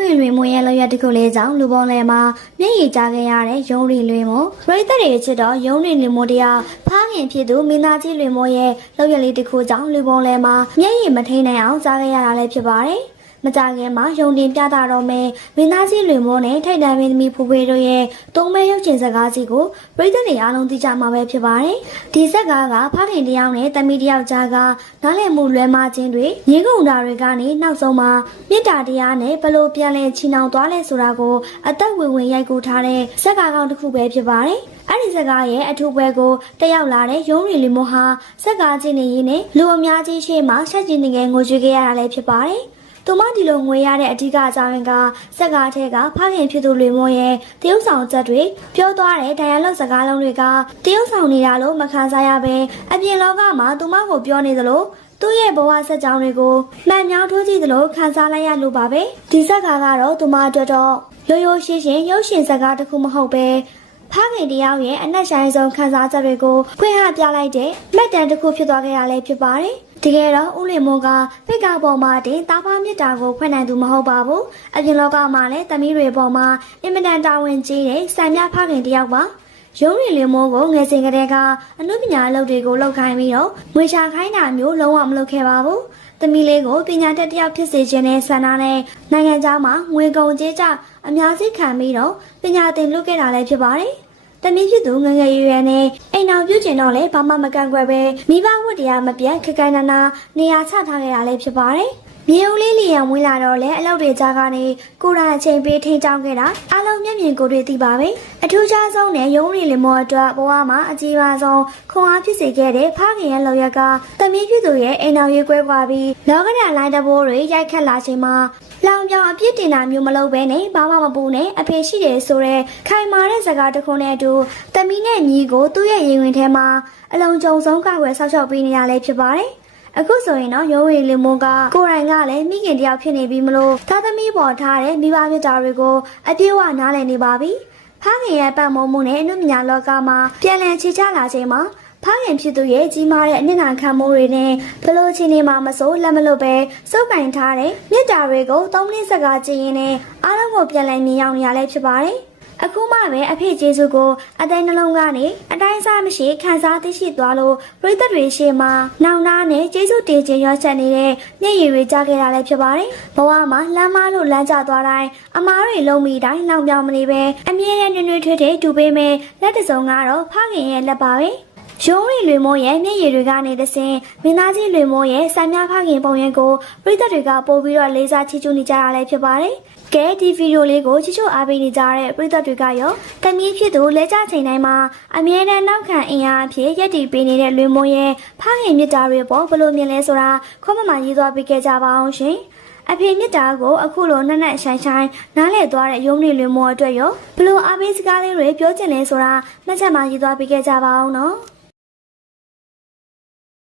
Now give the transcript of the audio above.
ခင်လွင်မွေရဲ့လောက်ရတခုလေးကြောင့်လူပေါင်းလဲမှာမျက်ရည်ကျခဲ့ရတဲ့ရုံးရီလွင်မို့ပရိသတ်တွေချစ်တော့ရုံးရီလွင်မို့တရားဖခင်ဖြစ်သူမင်းသားကြီးလွင်မို့ရဲ့လောက်ရလေးတခုကြောင့်လူပေါင်းလဲမှာမျက်ရည်မထိန်နိုင်အောင်ကြားခဲ့ရတာလည်းဖြစ်ပါတယ်မကြခင်မှာရုံတင်ပြတာတော့မယ်မင်းသားကြီးလွင်မိုးနဲ့ထိုက်တန်မင်းသမီးဖူဖွေတို့ရဲ့သုံးမဲရုပ်ရှင်စကားစီကိုပြည်သက်တွေအားလုံးသိကြမှာပဲဖြစ်ပါတယ်ဒီစကားကဖခင်တယောက်နဲ့သမီးတယောက်ကြားကနားလည်မှုလွဲမှားခြင်းတွေရင်းကုန်တာတွေကနေနောက်ဆုံးမှာမေတ္တာတရားနဲ့ဘလို့ပြန်လဲချီနှောင်သွားလဲဆိုတာကိုအသက်ဝင်ဝင်ရိုက်ကူးထားတဲ့စကားကောင်းတစ်ခုပဲဖြစ်ပါတယ်အဲ့ဒီစကားရဲ့အထူးပွဲကိုတက်ရောက်လာတဲ့ရုံးရီလီမိုဟာစကားချင်းနေရင်းနဲ့လူအများကြီးရှေ့မှာဆက်ကျင်နေငယ်ငိုကြွေးခဲ့ရတာလည်းဖြစ်ပါတယ်သူမဒီလိုငွေရတဲ့အဓိကအကြောင်းရင်းကစက်ကားထဲကဖခင်ဖြစ်သူလွေမိုးရဲ့တရုပ်ဆောင်ချက်တွေပြောသွားတဲ့ဒိုင်ယာလော့စကားလုံးတွေကတရုပ်ဆောင်နေတာလို့မခံစားရဘဲအပြင်လောကမှာသူမကိုပြောနေသလိုသူ့ရဲ့ဘဝဆက်ကြောင်းတွေကိုမှန်မြောင်းထိုးကြည့်သလိုခံစားလိုက်ရလို့ပါပဲဒီစက်ကားကတော့သူမအတွက်တော့ရိုးရိုးရှင်းရှင်းရုပ်ရှင်စကားတစ်ခုမဟုတ်ပဲဖခင်တယောက်ရဲ့အနက်ဆိုင်ဆုံးခံစားချက်တွေကိုဖွင့်ဟပြလိုက်တဲ့မှတ်တမ်းတစ်ခုဖြစ်သွားခဲ့ရလဲဖြစ်ပါတယ်တကယ်တော့ဦးလင်မိုးကဖိတ်ကပေါ်မှာတင်တာဖာမြစ်တာကိုဖွင့်နိုင်သူမဟုတ်ပါဘူးအပြင်လောကမှာလည်းသမီးတွေပေါ်မှာအင်မတန်တာဝန်ကြီးတဲ့စံပြဖခင်တယောက်ပါရုံးရီလင်မိုးကိုငယ်စဉ်ကတည်းကအမှုပညာအလုပ်တွေကိုလုပ်ခိုင်းပြီးတော့ငွေရှာခိုင်းတာမျိုးလုံးဝမလုပ်ခဲ့ပါဘူးသမီးလေးကိုပညာတတ်တယောက်ဖြစ်စေခြင်းနဲ့ဆန္ဒနဲ့နိုင်ငံခြားမှာငွေကုန်ကြေးကျအများကြီးခံပြီးတော့ပညာသင်လုပ်ခဲ့တာလည်းဖြစ်ပါတယ်တမီးဖြစ်သူငငယ်ရွယ်ရွယ်နဲ့အိမ်အောင်ပြုကျင်တော့လဲဘာမှမကန့်ကွက်ပဲမိဘဝတ်တရားမပြတ်ခက်ခဲနာနာနေရာချထားခဲ့တာလည်းဖြစ်ပါတယ်။မြေဦးလေးလီယံဝင်လာတော့လဲအလုပ်တွေကြားကနေကိုရာအချိန်ပေးထိန်းချောင်းခဲ့တာအလုံးမျက်မြင်ကိုတွေသိပါပဲ။အထူးခြားဆုံးနဲ့ရုံးရီလင်မောအတွက်ဘဝမှာအကြီးပါဆုံးခွန်အားဖြစ်စေခဲ့တဲ့ဖခင်ရဲ့လောက်ရကတမီးဖြစ်သူရဲ့အိမ်အောင်ရွေးကွဲကွာပြီးလောကဓာတ်လိုင်းတဘိုးတွေရိုက်ခတ်လာချိန်မှာလောင်ပြောင်အပြစ်တင်တာမျိုးမလုပ်ဘဲနဲ့ဘာမှမပူနဲ့အဖေရှိတယ်ဆိုတော့ခိုင်မာတဲ့စကားတစ်ခုနဲ့အတူတမီးနဲ့ညီကိုသူ့ရဲ့ရင်ဝင်ထဲမှာအလုံးကြုံဆုံးကာကွယ်ဆောက်ရှောက်ပေးနေရလဲဖြစ်ပါတယ်အခုဆိုရင်တော့ရုံးရီလင်မိုးကကိုရိုင်းကလည်းမိခင်တယောက်ဖြစ်နေပြီမလို့သားသမီးပေါ်ထားတဲ့မိဘမြတ်တာတွေကိုအပြည့်အဝနားလည်နေပါပြီဖခင်ရဲ့ပတ်မုံမှုနဲ့အနုပညာလောကမှာပြန်လည်ချီချလာချိန်မှာဖခင်ဖြစ်သူရဲ့ကြီးမားတဲ့အနစ်နာခံမှုတွေနဲ့ဘလို့ချင်းနေမှာမစိုးလက်မလွတ်ပဲစုပ်ကင်ထားတဲ့မြတ်တာတွေကိုသုံးနည်းစကားကြည့်ရင်းနဲ့အားလုံးကိုပြန်လည်မြင်ရောက်နေရလဲဖြစ်ပါတယ်အခုမှပဲအဖေကျေးဇူးကိုအတိုင်းနှလုံးကနေအတိုင်းစားမရှိခံစားသိရှိသွားလို့ပရိသတ်တွေရှေ့မှာနောင်နာနဲ့ကျေးဇူးတင်ခြင်းရောချက်နေတဲ့မျက်ရည်တွေကြားခဲ့တာလည်းဖြစ်ပါတယ်ဘဝမှာလမ်းမလို့လမ်းကျသွားတိုင်းအမားတွေလုံးမိတိုင်းလောင်ပြောင်မနေပဲအမြဲတမ်းနှွေးထွေးထွေးတူပေးမယ်လက်တစုံကတော့ဖခင်ရဲ့လက်ပါပဲရုံးရီလွေမိုးရဲ့မျက်ရည်တွေကနေတဆင်မင်းသားကြီးလွေမိုးရဲ့စံမြဖခင်ပုံရင်ကိုပြည်သက်တွေကပို့ပြီးတော့လေးစားချီးကျူးနေကြတာလည်းဖြစ်ပါတယ်။ကဲဒီဗီဒီယိုလေးကိုချစ်ချွတ်အားပေးနေကြတဲ့ပြည်သက်တွေကရောတမီးဖြစ်သူလဲကြချိန်တိုင်းမှာအမြဲတမ်းနောက်ခံအင်အားအဖြစ်ရက်တည်ပေးနေတဲ့လွေမိုးရဲ့ဖခင်မြတ်တာတွေပေါ်ဘလို့မြင်လဲဆိုတာခေါင်းမရေးသွားပေးခဲ့ကြပါအောင်ရှင်။အဖေမြတ်တာကိုအခုလိုနှက်နှက်ဆိုင်ဆိုင်နားလည်သွားတဲ့ရုံးရီလွေမိုးအတွက်ရောဘလို့အားပေးစကားလေးတွေပြောချင်လဲဆိုတာမှတ်ချက်မှရေးသွားပေးခဲ့ကြပါအောင်နော်။